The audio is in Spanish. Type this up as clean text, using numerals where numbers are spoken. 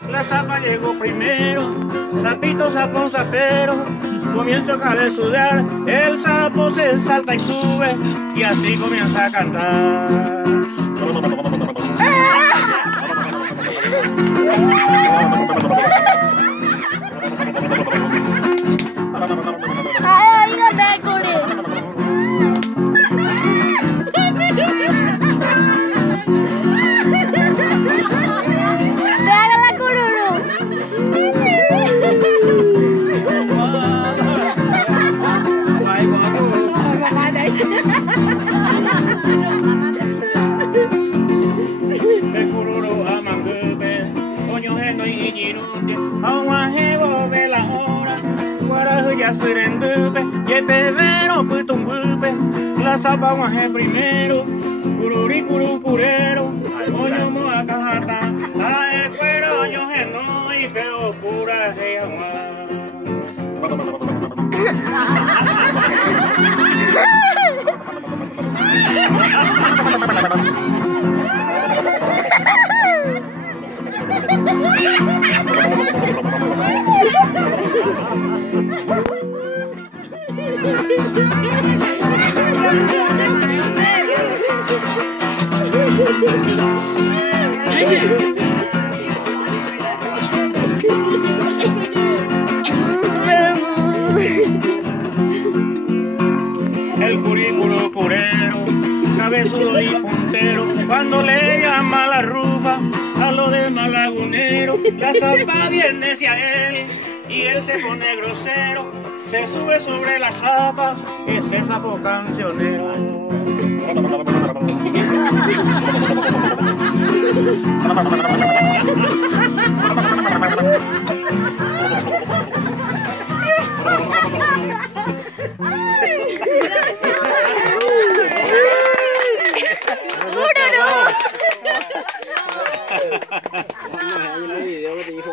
La zapa llegó primero, sapito, sapón, sapero, comienza a cabezudear, el sapo se salta y sube, y así comienza a cantar. La zapa guaje primero, cururi cururero, oño moa cajata, ae cuero oño geno y feo pura heama. El currículo curero, cabezudo y puntero, cuando le llama la rufa a lo demás lagunero, la zapa viene hacia él y él se pone grosero, se sube sobre la zapa, ese sapo cancionero. Video te dijo,